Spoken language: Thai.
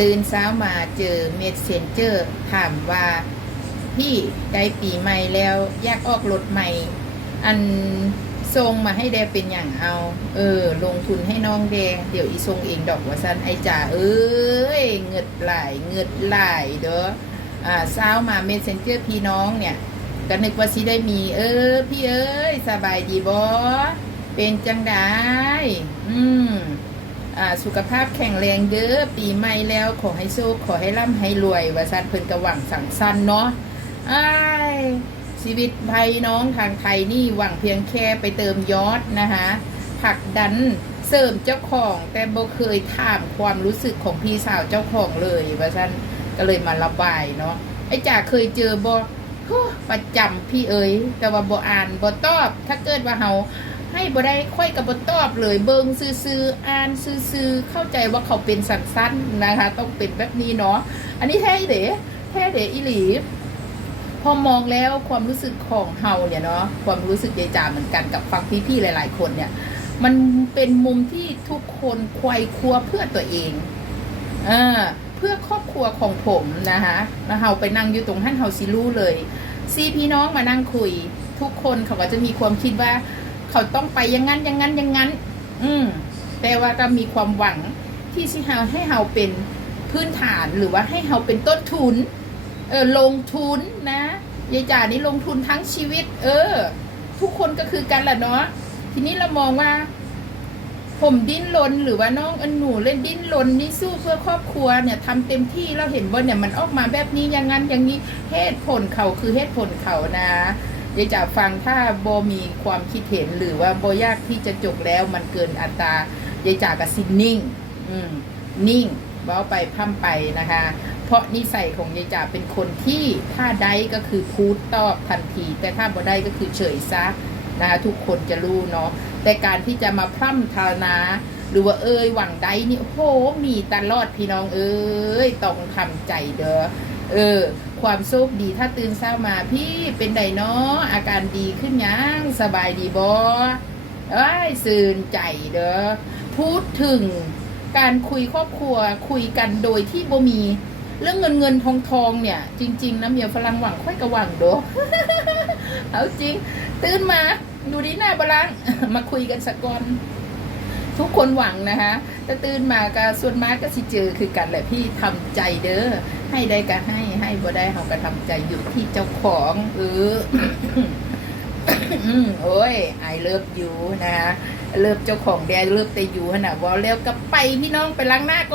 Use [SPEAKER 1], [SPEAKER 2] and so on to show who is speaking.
[SPEAKER 1] ตื่นเช้ามาเจอเมสเซนเจอร์ถามว่าพี่ได้ปีใหม่แล้วอยากออกรถใหม่ อันทรงมาให้แดเป็นอย่างเอา เออ ลงทุนให้น้องแดเดี๋ยวอีทรงเองดอกว่าสันไอจ่าเอ้ยเงิดหลายเงิดหลายเด้ออ่าเช้ามาเมสเซนเจอร์พี่น้องเนี่ยก็นึกว่าสิได้มี เออ พี่เอ้ยสบายดีบอเป็นจังได้อืม สุขภาพแข็งแรงเด้อปีใหม่แล้วขอให้โชคขอให้ร่ำให้รวยว่าซันเพิ่นกระหวังสังสันเนาะอ้ายชีวิตไทยน้องทางไทยนี่หวังเพียงแค่ไปเติมยอดนะคะผลักดันเสริมเจ้าของแต่บ่เคยถามความรู้สึกของพี่สาวเจ้าของเลยว่าซันก็เลยมาระบายเนาะไอ้จ่าเคยเจอบ่ประจำพี่เอ๋ยแต่ว่าบ่อ่านบ่ตอบ ถ้าเกิดว่าเฮา ให้บ่ได้ค่อยกับบตอบเลยเบิงซื่อๆอ่านซื่อๆเข้าใจว่าเขาเป็นสันสั้นนะคะ ต้องเป็นแบบนี้เนาะอันนี้แท้เด๋แท้เด๋อีหลีพอมองแล้วความรู้สึกของเฮาเนี่ยเนาะความรู้สึกยายจ่าเหมือนกันกับฟังพี่ๆหลาย ๆ คนเนี่ย มันเป็นมุมที่ทุกคนควายครัวเพื่อตัวเองอ่าเพื่อครอบครัวของผมนะคะแล้วเฮาไปนั่งอยู่ตรงท่านเฮาซิรู้เลยซีพี่น้องมานั่งคุย ทุกคนเขาก็จะมีความคิดว่า เขาต้องไปอย่างนั้นอย่างนั้นอย่างนั้น อืมแต่ว่าก็มีความหวังที่สิเฮาให้เฮาเป็นพื้นฐานหรือว่าให้เฮาเป็นต้นทุน เออลงทุนนะยายจ่านี่ลงทุนทั้งชีวิต เออ ทุกคนก็คือกันแหละเนาะทีนี้เรามองว่า ผมดิ้นรนหรือว่าน้องอันหนูเล่นดิ้นรนนี่สู้เพื่อครอบครัวเนี่ยทำเต็มที่เราเห็นว่าเนี่ยมันออกมาแบบนี้อย่างนั้นอย่างนี้เหตุผลเขาคือเหตุผลเขานะ เดี๋ยจะฟังถ้าโบมีความคิดเห็นหรือว่าโบยากที่จะจบแล้วมันเกินอัตรายายจากกับซินิ่ง อืมนิ่งเบ้าไปพร่ำไปนะคะ เพราะนิสัยของยายจ่าเป็นคนที่ถ้าได้ก็คือพูดตอบทันที แต่ถ้าบ่ได้ก็คือเฉยซะนะคะทุกคนจะรู้เนาะแต่การที่จะมาพร่ำทานา หรือว่าเอ้ยหวังใดนี่โอ้โหมีตลอดพี่น้องเอ้ยต้องทำใจเด้อ เออ ความโชคดีถ้าตื่นเช้ามาพี่เป็นไดเนาะอาการดีขึ้นยังสบายดีบอเอ้ยสื่นใจเด้อพูดถึงการคุยครอบครัวคุยกันโดยที่บ่มีเรื่องเงินเงินทองทองเนี่ย จริง ๆนะเมียฝรั่งหวังค่อยกระหวังโดเอาจริง ตื่นมาดูดีหน้าบลังมาคุยกันสักก่อนทุกคนหวังนะคะแต่ตื่นมาก็ส่วนมากก็สิเจอคือกันแหละพี่ทำใจเด้อ ให้ได้ก็ให้ให้บ่ได้เขาก็ทำใจอยู่ที่เจ้าของเอออืมโอ้ยไอเลิฟยูนะคะเลิฟเจ้าของแดเลิฟแต่ยูขนาดว่าแล้วก็ไปพี่น้องไปล้างหน้าก็